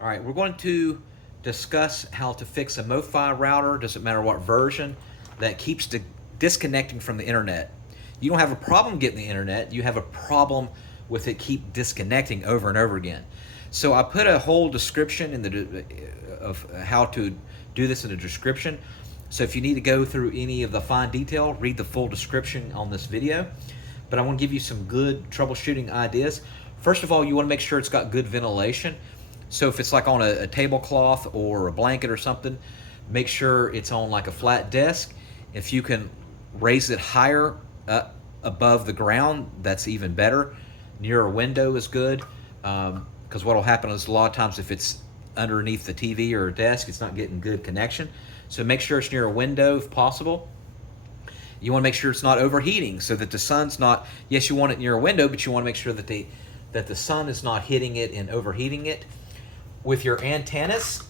All right, we're going to discuss how to fix a MoFi router, doesn't matter what version, that keeps disconnecting from the internet. You don't have a problem getting the internet, you have a problem with it keep disconnecting over and over again. So I put a whole description in the of how to do this in the description. So if you need to go through any of the fine detail, read the full description on this video. But I want to give you some good troubleshooting ideas. First of all, you want to make sure it's got good ventilation. So if it's like on a tablecloth or a blanket or something, make sure it's on like a flat desk. If you can raise it higher above the ground, that's even better. Near a window is good, because what will happen is a lot of times if it's underneath the TV or a desk, it's not getting good connection. So make sure it's near a window if possible. You want to make sure it's not overheating, so that the sun's not, yes, you want it near a window, but you want to make sure that the sun is not hitting it and overheating it. With your antennas,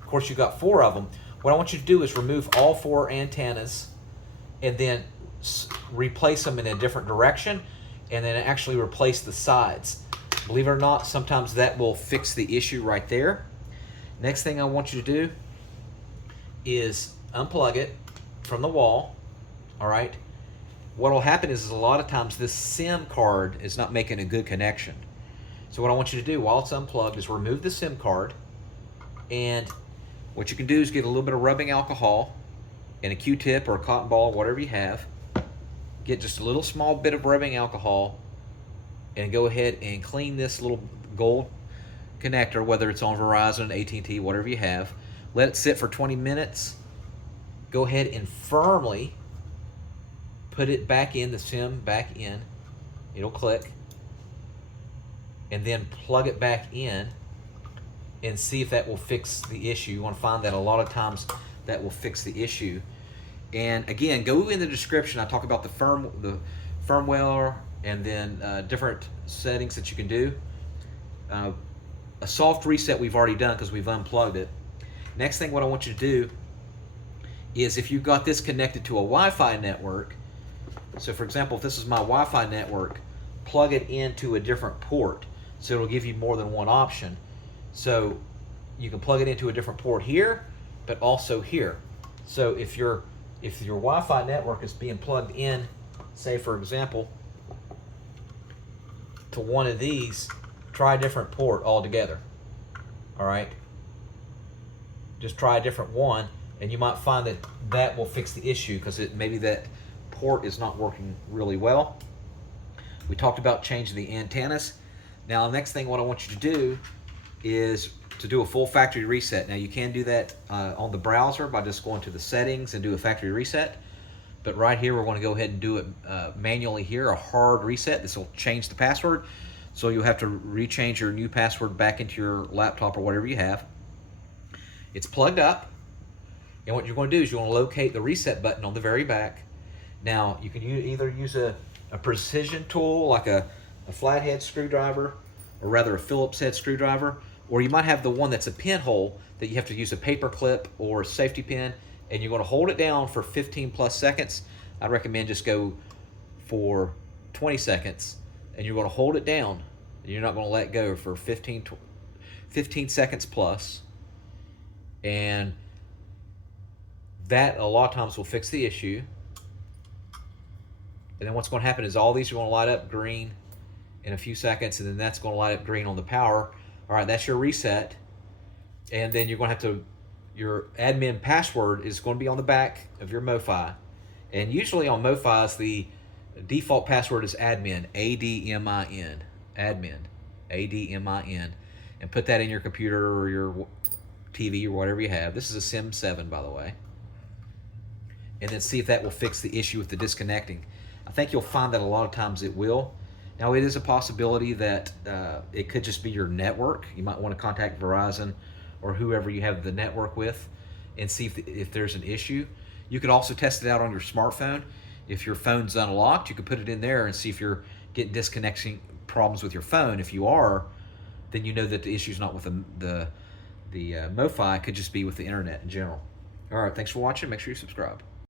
of course you've got 4 of them. What I want you to do is remove all 4 antennas and then replace them in a different direction, and then actually replace the sides. Believe it or not, sometimes that will fix the issue right there. Next thing I want you to do is unplug it from the wall. All right. What will happen is a lot of times this SIM card is not making a good connection. So what I want you to do while it's unplugged is remove the SIM card, and what you can do is get a little bit of rubbing alcohol and a Q-tip or a cotton ball, whatever you have. Get just a little small bit of rubbing alcohol and go ahead and clean this little gold connector, whether it's on Verizon, AT&T, whatever you have. Let it sit for 20 minutes. Go ahead and firmly put it back in, the SIM back in. It'll click. And then plug it back in and see if that will fix the issue. You want to find that a lot of times that will fix the issue. And again, go in the description. I talk about the firmware and then different settings that you can do. A soft reset we've already done because we've unplugged it. Next thing what I want you to do is, if you've got this connected to a Wi-Fi network, so for example, if this is my Wi-Fi network, plug it into a different port. So it'll give you more than one option. So you can plug it into a different port here, but also here. So if your Wi-Fi network is being plugged in, say for example, to one of these, try a different port altogether. All right? Just try a different one, and you might find that that will fix the issue, because maybe that port is not working really well. We talked about changing the antennas. Now, the next thing what I want you to do is to do a full factory reset. Now, you can do that on the browser by just going to the settings and do a factory reset. But right here, we're going to go ahead and do it manually here, a hard reset. This will change the password. So you'll have to rechange your new password back into your laptop or whatever you have. It's plugged up. And what you're going to do is you want to locate the reset button on the very back. Now, you can either use a precision tool like a flathead screwdriver, or rather a Phillips head screwdriver, or you might have the one that's a pinhole that you have to use a paper clip or a safety pin, and you're going to hold it down for 15 plus seconds. I recommend just go for 20 seconds, and you're going to hold it down. You're not going to let go for 15 seconds plus, and that a lot of times will fix the issue. And then what's going to happen is all these are going to light up green in a few seconds, and then that's going to light up green on the power. All right, that's your reset. And then you're going to have to, your admin password is going to be on the back of your MoFi. And usually on MoFis, the default password is admin, A-D-M-I-N, admin, A-D-M-I-N. And put that in your computer or your TV or whatever you have. This is a Sim7, by the way. And then see if that will fix the issue with the disconnecting. I think you'll find that a lot of times it will. Now, it is a possibility that it could just be your network. You might want to contact Verizon or whoever you have the network with and see if there's an issue. You could also test it out on your smartphone. If your phone's unlocked, you could put it in there and see if you're getting disconnection problems with your phone. If you are, then you know that the issue's not with the MoFi. It could just be with the internet in general. All right, thanks for watching. Make sure you subscribe.